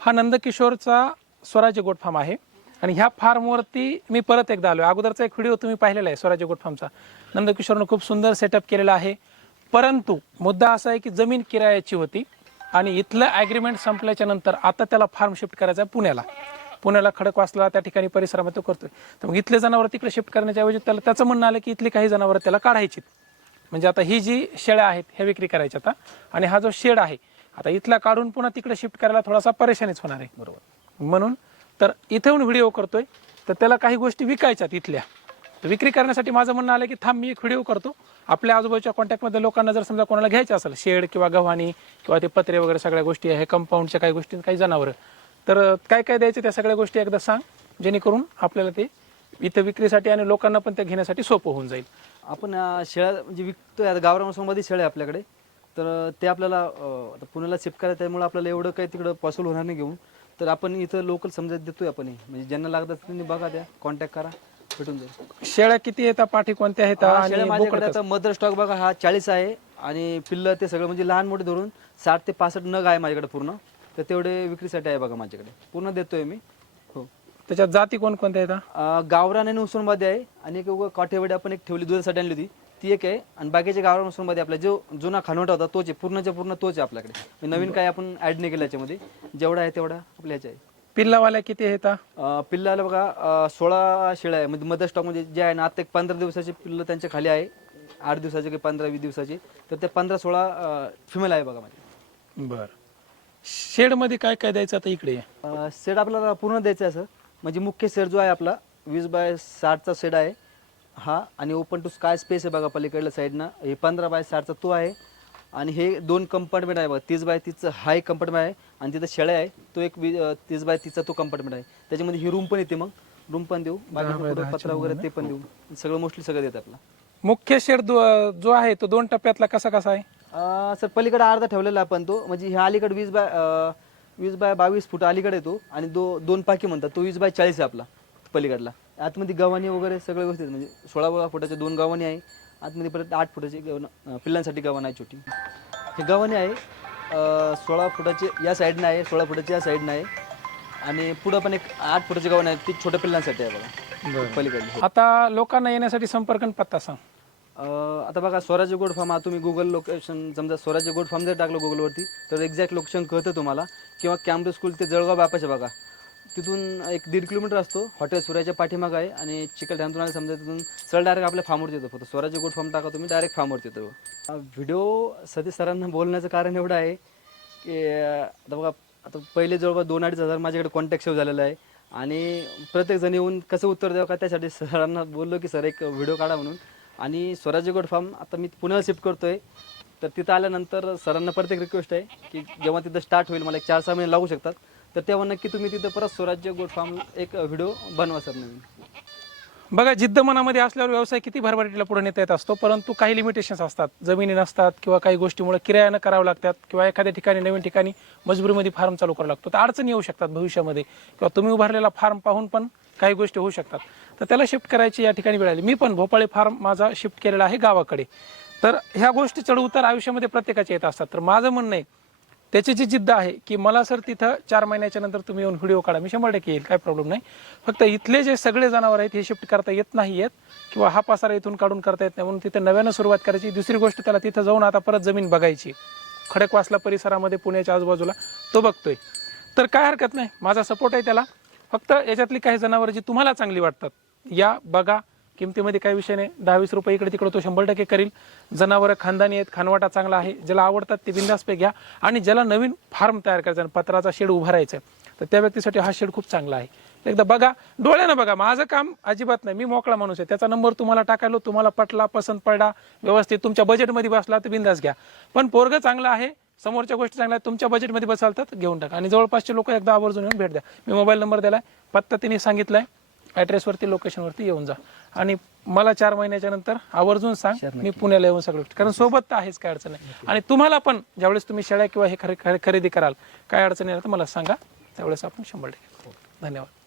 हा नंदकिशोरचा स्वराज्य goat farm आहे. आणि ह्या फार्मवरती मी परत एकदा आलो अगोदरचा एक व्हिडिओ तुम्ही पाहिलेला आहे स्वराज्य गोट फार्मचा. नंदकिशोरनं खूप सुंदर सेटअप केलेला आहे. परंतु मुद्दा असा आहे की जमीन किरायाची होती आणि इथलं ॲग्रीमेंट संपल्याच्या नंतर आता त्याला फार्म शिफ्ट करायचा आहे पुण्याला. पुण्याला खडकवासला त्या ठिकाणी परिसरामध्ये तो करतोय. तर मग इथले जनावर तिकडे शिफ्ट करण्याच्या ऐवजी त्याला त्याचं म्हणणं आलं की इथली काही जनावरं त्याला काढायची म्हणजे आता ही जी शेळ्या आहेत ह्या विक्री करायच्या आता. आणि हा जो शेड आहे आता इथला काढून पुन्हा तिकडे शिफ्ट करायला थोडासा परेशानीच होणार आहे. बरोबर. म्हणून तर इथे येऊन व्हिडिओ करतोय. तर त्याला काही गोष्टी विकायच्यात इथल्या. तर विक्री करण्यासाठी माझं म्हणणं आलं की थांब मी एक व्हिडिओ करतो. आपल्या आजूबाजूच्या कॉन्टॅक्टमध्ये लोकांना जर समजा कोणाला घ्यायचं असेल शेड किंवा गव्हाणी किंवा ते पत्रे वगैरे सगळ्या गोष्टी आहे कंपाऊंडच्या काही गोष्टी काही जनावरं. तर काय काय द्यायचं त्या सगळ्या गोष्टी एकदा सांग जेणेकरून आपल्याला ते इथं विक्रीसाठी आणि लोकांना पण ते घेण्यासाठी सोपं होऊन जाईल. आपण शेळ्या म्हणजे विकतोय गावरामध्ये शेळ्या आपल्याकडे. तर ते आपल्याला अं, आता पुण्याला शिफ्ट करायचं त्यामुळे आपल्याला एवढं काही तिकडं पॉसिबल होणार नाही घेऊन. तर आपण इथं लोकल समजा देतोय आपण हे. म्हणजे ज्यांना लागतात त्यांनी बघा द्या कॉन्टॅक्ट करा. भेटून जाईल. शेळ्या किती येतात पाठी कोणत्या आहेत? हा, आणि शेळ्या बोकड माझ्याकडे आता मदर स्टॉक बघा हा चाळीस आहे आणि पिल्लं ते सगळं म्हणजे लहान मोठे धरून साठ ते पासष्ट नग आहे माझ्याकडे पूर्ण. तर तेवढे विक्रीसाठी आहे बघा माझ्याकडे. पूर्ण देतोय मी. हो. त्याच्यात जाती कोणकोणत्या येतात अं, गावरान आणि उसूनमध्ये आहे. आणि एक उगा काठेवाडी आपण एक ठेवली दुधासाठी आणली होती. ती एक आहे. आणि बाकीचे गावरान उसूनमध्ये आपला जो जुना खानवटा होता तोच आहे. पूर्णच्या पूर्ण तोच आहे आपल्याकडे. म्हणजे नवीन काय आपण ऍड नाही केलं याच्यामध्ये. जेवढा आहे तेवढा आपल्या ह्याच्या आहे. पिल्लावाल्या किती अं, पिल्लाला बघा अं, सोळा शेळ्या आहे. म्हणजे मदर स्टॉक म्हणजे जे आहे ना आता एक पंधरा दिवसाची पिल्लं त्यांच्या खाली आहे. आठ दिवसाची काही पंधरा वीस दिवसाची. तर ते पंधरा सोळा फिमेल आहे बघा माझे बर. शेडमध्ये काय काय द्यायचं आता इकडे. सेट आपल्याला पूर्ण द्यायचं आहे सर म्हणजे मुख्य सेट जो आहे आपला वीस बाय साठचा सेट आहे. हा आणि ओपन टू स्काय स्पेस आहे बघा पलीकडल्या साईडनं हे पंधरा बाय साठचा तो आहे. आणि हे दोन कंपार्टमेंट आहे बघा. तीस बाय तीसचं हा एक कंपार्टमेंट आहे. आणि तिथं शेळ्या आहे. तो एक तीस बाय तीसचा तो कंपार्टमेंट आहे. त्याच्यामध्ये ही रूम पण येते मग. रूम पण देऊ. बाकी पत्रा वगैरे ते पण देऊ. सगळं मोस्टली सगळं देतं आपला मुख्य शेड जो आहे तो दोन टप्प्यातला कसा कसा आहे? सर पलीकडे अर्धा ठेवलेला आपण तो. म्हणजे ह्या अलीकडे वीस बाय वीस बाय बावीस फूट अलीकडे येतो आणि दो दोन पाकी म्हणतात. तो वीस बाय चाळीस आहे आपला पलीकडला. आतमध्ये गव्हाणी वगैरे सगळं व्यवस्थित. म्हणजे सोळा सोळा फुटाचे दोन गव्हाणी आहे. आतमध्ये परत आठ फुटाची अं, पिल्लांसाठी गव्हाण आहे छोटी. हे गव्हाणी आहे अं, सोळा फुटाचे या साईडनं आहे सोळा फुटाची या साईडनं आहे. आणि पुढं पण एक आठ फुटाची गव्हाण आहे ती छोट्या पिल्लांसाठी आहे बघा. पलीकडली आता लोकांना येण्यासाठी संपर्क आणि पत्ता सांग. अं, आता बघा स्वराज्य गोड फार्म हा तुम्ही गुगल लोकेशन समजा स्वराज्य गोड फार्म जर टाकलं गुगलवरती तर एक्झॅक्ट लोकेशन कळतं तुम्हाला. किंवा कॅम्ब्रिज स्कूल ते जळगाव बापाचे बघा. तिथून एक दीड किलोमीटर असतो. हॉटेल सूर्याच्या पाठीमागं आहे आणि चिकल ध्यानतून आले समजा तिथून सरळ डायरेक्ट आपल्या फार्मवरती येतो. फक्त स्वराज्य गोड फार्म टाका तुम्ही डायरेक्ट फार्मवरती येतो. व्हिडिओ सतीश सरांना बोलण्याचं कारण एवढं आहे की आता बघा आता पहिले जवळपास दोन अडीच हजार माझ्याकडे कॉन्टॅक्ट सेव्ह झालेला आहे. आणि प्रत्येकजण येऊन कसं उत्तर द्यावं का त्यासाठी सरांना बोललो की सर एक व्हिडिओ काढा म्हणून. आणि स्वराज्य गोड फार्म आता मी पुण्याला शिफ्ट करतो आहे तर तिथं आल्यानंतर सरांना प्रत्येक रिक्वेस्ट आहे की जेव्हा तिथं स्टार्ट होईल मला एक चार सहा महिने लागू शकतात. तर तेव्हा नक्की तुम्ही तिथं परत स्वराज्य गोड फार्म एक व्हिडिओ बनवा सर नवीन. बघा जिद्द मनामध्ये असल्यावर व्यवसाय किती भरभराटीला पुढे नेता येत असतो परंतु काही लिमिटेशन्स असतात. जमिनी नसतात किंवा काही गोष्टीमुळे किरायानं करावं लागतात किंवा एखाद्या ठिकाणी नवीन ठिकाणी मजबुरीमध्ये फार्म चालू करावं लागतो. तर अडचणी येऊ शकतात भविष्यामध्ये किंवा तुम्ही उभारलेला फार्म पाहून पण काही गोष्टी होऊ शकतात. तर त्याला शिफ्ट करायची या ठिकाणी वेळ आली. मी पण भोपाळे फार्म माझा शिफ्ट केलेला आहे गावाकडे. तर ह्या गोष्टी चढउतार आयुष्यामध्ये प्रत्येकाच्या येत असतात. तर माझं म्हणणं आहे त्याची जी जिद्द आहे की मला सर तिथं चार महिन्याच्या नंतर तुम्ही येऊन व्हिडिओ काढा. मी शंभर टक्के येईल काय प्रॉब्लेम नाही. फक्त इथले जे सगळे जनावर आहेत हे शिफ्ट करता येत नाही आहेत किंवा हा पसारा इथून काढून करता येत नाही. म्हणून तिथं नव्यानं सुरुवात करायची. दुसरी गोष्ट त्याला तिथं जाऊन आता परत जमीन बघायची. खडकवासला परिसरामध्ये पुण्याच्या आजूबाजूला तो बघतोय. तर काय हरकत नाही. माझा सपोर्ट आहे त्याला. फक्त याच्यातली काही जनावरं जी तुम्हाला चांगली वाटतात या बघा. किमतीमध्ये काही विषय नाही. दहा वीस रुपये इकडे तिकडे तो शंभर टक्के करील. जनावरं खानदानी आहेत खानवाटा चांगला आहे. ज्याला आवडतात ते बिंदास पे घ्या. आणि ज्याला नवीन फार्म तयार करायचा पत्राचा शेड उभारायचा तर त्या व्यक्तीसाठी हा शेड खूप चांगला आहे. एकदा बघा डोळ्यानं बघा माझं काम अजिबात नाही. मी मोकळा माणूस आहे. त्याचा नंबर तुम्हाला टाकायलो तुम्हाला पटला पसंत पडला व्यवस्थित तुमच्या बजेटमध्ये बसला तर बिंदास घ्या. पण पोरग चांगलं आहे समोरच्या गोष्टी चांगल्या आहेत तुमच्या बजेटमध्ये बसाल तर घेऊन टाका. आणि जवळपासचे लोक एकदा आवर्जून येऊन भेट द्या. मी मोबाईल नंबर दिलाय. पत्ता तिने सांगितलाय. ॲड्रेसवरती लोकेशनवरती येऊन जा. आणि मला चार महिन्याच्या नंतर आवर्जून सांग मी पुण्याला येऊन सगळं कारण सोबत तर आहेच काय अडचण नाही. आणि तुम्हाला पण ज्यावेळेस तुम्ही शेळ्या किंवा हे खरे- खरे- खरेदी कराल काय अडचण येणार तर मला सांगा. त्यावेळेस आपण शंभर टक्के धन्यवाद.